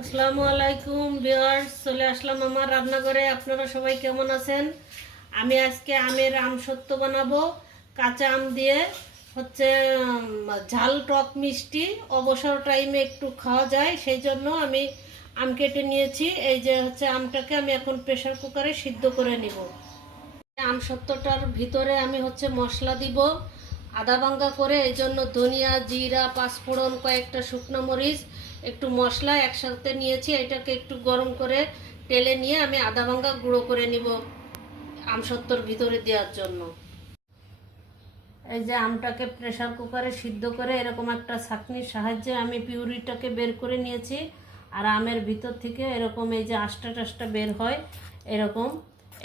আসসালামু আলাইকুম বিয়ার্স চলে আসলাম আমার রান্নাঘরে। আপনারা সবাই কেমন আছেন? আমি আজকে আমের আম সত্য বানাবো। কাঁচা আম দিয়ে হচ্ছে ঝাল টক মিষ্টি। অবসর টাইমে একটু খাওয়া যায়, সেই জন্য আমি আম কেটে নিয়েছি। এই যে হচ্ছে আমটাকে আমি এখন প্রেসার কুকারে সিদ্ধ করে নিব। আম সত্ত্বটার ভিতরে আমি হচ্ছে মশলা দিব, আদা ভাঙ্গা করে এই জন্য ধনিয়া, জিরা, পাঁচফোড়ন, কয়েকটা শুকনো মরিচ একটু মশলা একসাথে নিয়েছি, এটাকে একটু গরম করে তেলে নিয়ে আমি আদা ভাঙ্গা গুঁড়ো করে নিব আম সত্ত্বর ভিতরে দেওয়ার জন্য। এই যে আমটাকে প্রেসার কুকারে সিদ্ধ করে এরকম একটা ছাঁকনির সাহায্যে আমি পিউরিটাকে বের করে নিয়েছি, আর আমের ভিতর থেকে এরকম এই যে আষ্টা টাষ্টা বের হয় এরকম,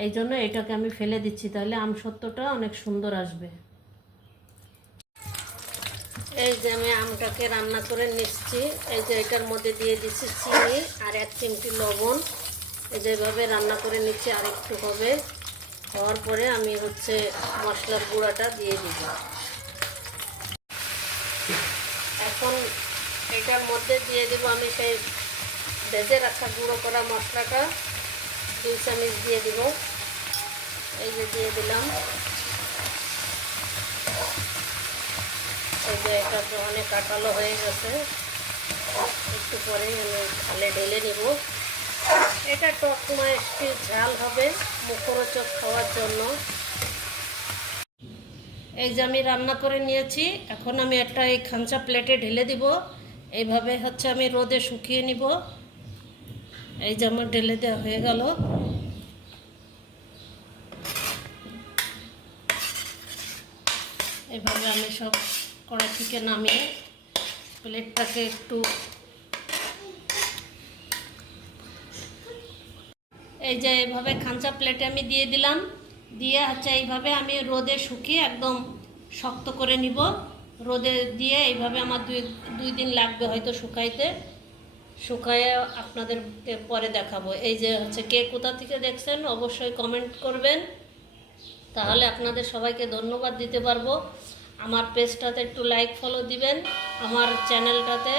এই জন্য এটাকে আমি ফেলে দিচ্ছি, তাহলে আম সত্যটা অনেক সুন্দর আসবে। এই যে আমি আমটাকে রান্না করে নিচ্ছি। এই যে এটার মধ্যে দিয়ে দিচ্ছি চিনি আর এক চিমটি লবণ। এই যে এভাবে রান্না করে নিচ্ছি, আর একটু হবে। হওয়ার পরে আমি হচ্ছে মশলার গুঁড়াটা দিয়ে দিব। এখন এটার মধ্যে দিয়ে দেবো আমি সেই ভেজে রাখা গুঁড়ো করা মশলাটা। দুই চামচ দিয়ে দিব। এই যে দিয়ে দিলাম এই এটা তো অনেক কাটালো হয়ে গেছে। একটু পরে আমি খালে ঢেলে নিব। এটা টক একটু ঝাল হবে মুখরোচক খাওয়ার জন্য। এই যে আমি রান্না করে নিয়েছি, এখন আমি একটা এই খাঞ্চা প্লেটে ঢেলে দিব। এইভাবে হচ্ছে আমি রোদে শুকিয়ে নিব। এই যে আমার ঢেলে দেওয়া হয়ে গেল। এভাবে আমি সব কড়াই থেকে নামিয়ে প্লেটটাকে একটু এই যে এইভাবে খাঁচা প্লেটে আমি দিয়ে দিলাম। দিয়ে হচ্ছে এইভাবে আমি রোদে শুকিয়ে একদম শক্ত করে নিব। রোদে দিয়ে এইভাবে আমার দুই দুই দিন লাগবে হয়তো শুকাইতে। শুকায়ে আপনাদের পরে দেখাবো। এই যে হচ্ছে কে কোথা থেকে দেখছেন অবশ্যই কমেন্ট করবেন। তাহলে আপনাদের সবাইকে ধন্যবাদ দিতে পারব। আমার পেজটাতে একটু লাইক ফলো দিবেন, আমার চ্যানেলটাতে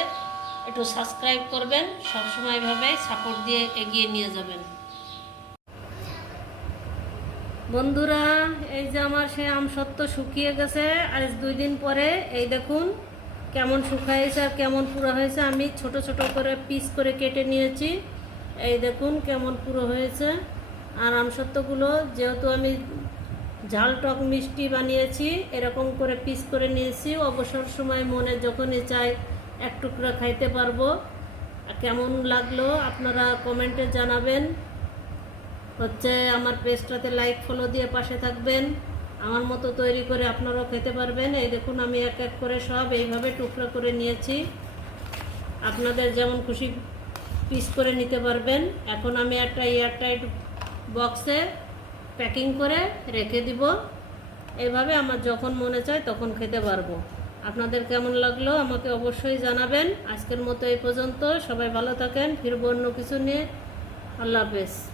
একটু সাবস্ক্রাইব করবেন, সবসময় এভাবে সাপোর্ট দিয়ে এগিয়ে নিয়ে যাবেন। বন্ধুরা, এই যে আমার সে আম সত্য শুকিয়ে গেছে আজ দুই দিন পরে এই দেখুন কেমন শুকাইছে আর কেমন পুরো হয়েছে। আমি ছোট ছোট করে পিস করে কেটে নিয়েছি। এই দেখুন কেমন পুরো হয়েছে। আর আম সত্যগুলো যেহেতু আমি ঝাল টক মিষ্টি বানিয়েছি, এরকম করে পিস করে নিয়েছি। অবসর সময় মনে যখনই চাই এক টুকরা খাইতে পারব। কেমন লাগল আপনারা কমেন্টে জানাবেন। হচ্ছে আমার পেজটাতে লাইক, ফলো দিয়ে পাশে থাকবেন। আমার মতো তৈরি করে আপনারাও খেতে পারবেন। এই দেখুন আমি এক এক করে সব এইভাবে টুকরো করে নিয়েছি। আপনাদের যেমন খুশি পিস করে নিতে পারবেন। এখন আমি একটা এয়ারটাইট বক্সে প্যাকিং করে রেখে দিব। এভাবে আমার যখন মনে চায় তখন খেতে পারব। আপনাদের কেমন লাগল আমাকে অবশ্যই জানাবেন। আজকের মতো এই পর্যন্ত। সবাই ভালো থাকেন, ফিরবো অন্য কিছু নিয়ে। আল্লাহ হাফেজ।